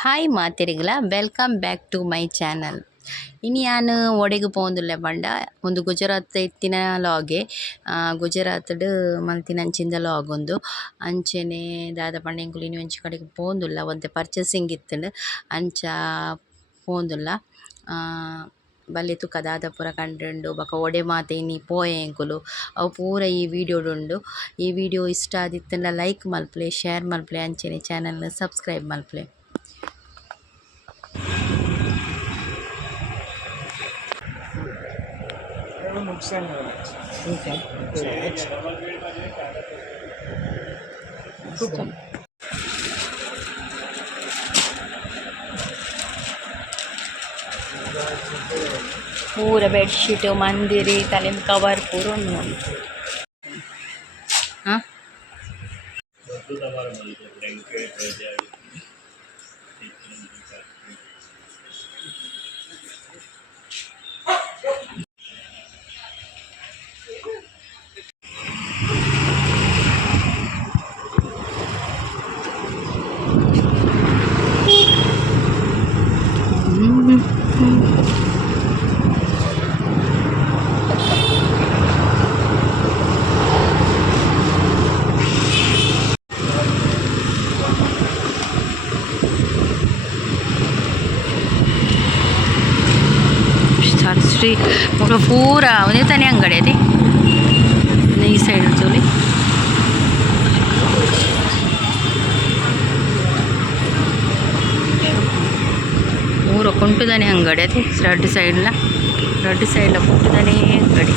Hi ಮಾತೆರೆಗ್ಲ welcome back to my channel. ಇನ್ನು ನಾನು ಒಡೆಗೆ ಪೋಂದುಲ್ಲೆ ಪಂಡ ಒಂದು ಗುಜರಾತ್ ಇತ್ತಿನ ಲಾಗೆ ಗುಜರಾತ್ಡ್ ಮಲ್ತಿನಂಚಿಂದ ಲಾಗ್ ಒಂದು ಅಂಚೆನೆ ದಾದ ಪಂಡ ಎಂಕುಲು ಇನ್ನು ಒಂಜಿ ಕಡೆಗೆ ಪೋಂದುಲ್ಲ ಒಂತೆ ಪರ್ಚೇಸಿಂಗ್ ಇತ್ತಂಡು ಅಂಚ ಪೋಂದುಲ್ಲ ಬಲ್ಲೆ ತುಕ ದಾದ ಪೂರ ಕಂಡ್ರೆಂಡು ಬೊಕ ಒಡೆ ಮಾತ ಇನಿ ಪೋಯೆ ಎಂಕುಲು ಅವು ಪೂರ ಈ ವಿಡಿಯೋಡುಂಡು. ಈ ವಿಡಿಯೋ ಇಷ್ಟ ಆದಿತ್ತಂಡ ಲೈಕ್ ಮಲ್ಪಲೆ ಶೇರ್ ಮಲ್ಪಲೆ ಅಂಚೆನೆ ಚಾನಲ್ನ ಸಬ್ಸ್ಕ್ರೈಬ್ ಮಲ್ಪಲೆ. पूरा बेडशीट मंदिरी तले कवर पूरा हाँ ಶ್ರೀ ಪೂರ ಒಂದೇ ತಾನೇ ಅಂಗಡಿ ಅದೇ ಈ ಸೈಡ್ ತೋಲಿ ಪೂರ ಕೊಂಟುದಾನೆ ಅಂಗಡಿ ಅದೇ ಎರಡು ಸೈಡ್ಲ ಕೊಂಟುದಾನೆ ಅಂಗಡಿ.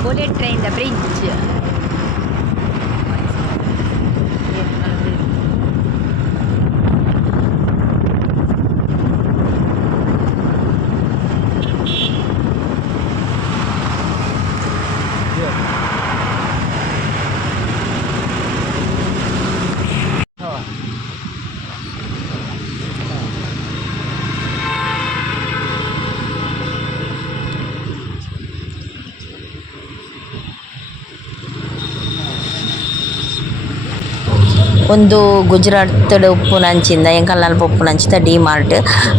Bullet train, the bridge. ಒಂದು ಗುಜರಾತ್ ಉಪ್ಪುನಂಚಿಂದ ಎಂಕಲ್ ನಲ್ಪ ಉಪ್ಪುನಂಚಿದ ಡಿ ಮಾರ್ಟ್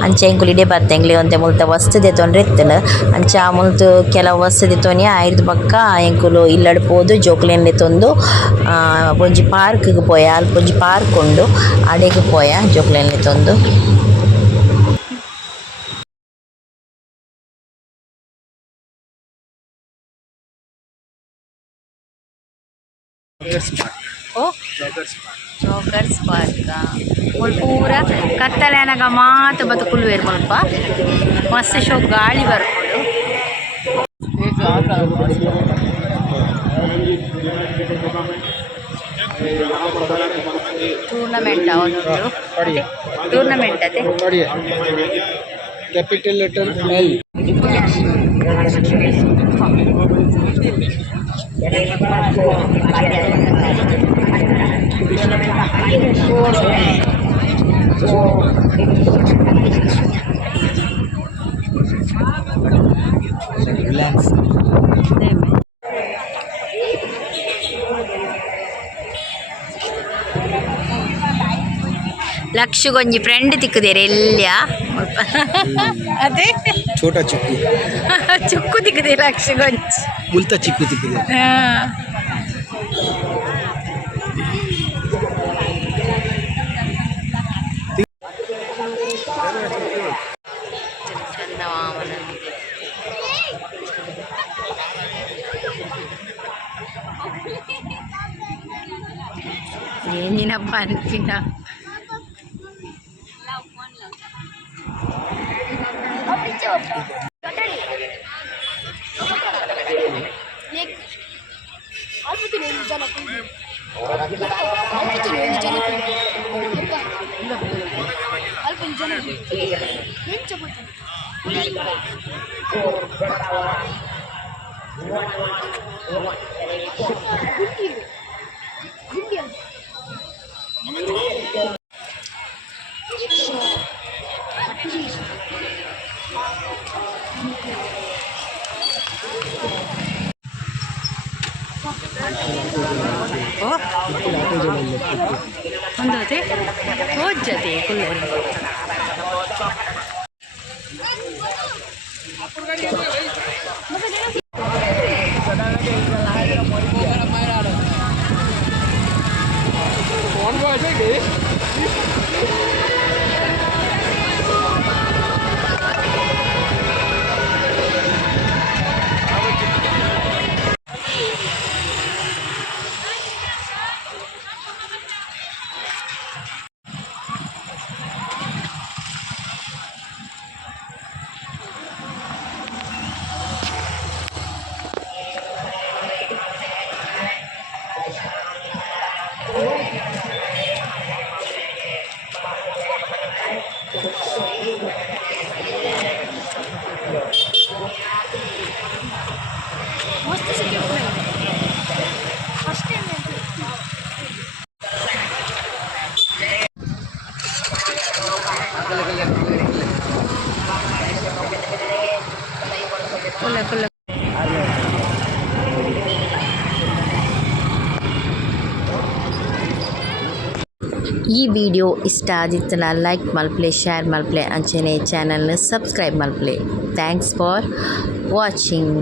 ಅಂಚ ಎಂಕುಲು ಇಡೆ ಬತ್ತ ಎಂಕ್ಲೆ ಒಂತೆ ಮುಲ್ತ ವಸ್ತು ದೆತೊಂಡ್ರೆ ಇತ್ತುಂಡು ಅಂಚ ಮುಲ್ತು ಕೆಲವು ವಸ್ತು ದೆತೊನಿ ಆಯ್ರ್ದ ಪಕ್ಕ ಎಂಕುಲು ಇಲ್ಲಡ್ ಪೋದು ಜೋಕ್ಲೆನ್ಲೆ ತೊಂದು ಒಂಜಿ ಪಾರ್ಕ್‌ಗ್ ಪೋಯ ಅಲ್ಪ ಒಂಜಿ ಪಾರ್ಕ್ ಉಂಡು ಅಡೆಗ್ ಪೋಯ ಜೋಕ್ಲೆನ್ಲೆ ತೊಂದು. ಜೋಕರ್ಸ್ ಪಾರ್ಕ್ ಪೂರ ಕತ್ತಲೆನಗ ಮಾತ ಬದುಕುಲ್ವೇರು ಮುಲ್ಪ ಮಸ್ತ್ ಶೋ ಗಾಳಿ ಬರ್ಕೊಂಡು ಟೂರ್ನಮೆಂಟ್ ಟೂರ್ನಮೆಂಟ್ ಅದೇ कैपिटल लेटर एल रिलायंस ಲಕ್ಷಗೊಂಜಿ ಫ್ರೆಂಡ್ ತಿಕ್ಕದೇರೆ ಎಲ್ಯ ಅದೇ छोटा चिक्कू ಚುಕ್ಕು ತಿಕ್ಕದೆ ಲಕ್ಷಗೊಂಜಿ ಮುಲ್ತ ಚಿಕ್ಕು ತಿಕ್ಕಿದೆ ಚಂದಮಾಮನನ್ನು ಏನಿನಪ್ಪ ಅಂತೀನ ಒಂದು ಜೊತೆ ಹೋದ್ ಜೊತೆ ಕುಲ್ಲರು मस्त सिक्युरिटी फर्स्ट टाइम ಕುಲ್ಲ ಕುಲ್ಲ ಈ ವಿಡಿಯೋ ಇಷ್ಟ ಆದಿತ್ತಲ್ಲ ಲೈಕ್ ಮಲ್ಪ್ಲೆ ಶೇರ್ ಮಲ್ಪ್ಲೆ ಅಂಚನೆ ಚಾನಲ್ನ ಸಬ್ಸ್ಕ್ರೈಬ್ ಮಲ್ಪ್ಲೆ ಥ್ಯಾಂಕ್ಸ್ ಫಾರ್ ವಾಚಿಂಗ್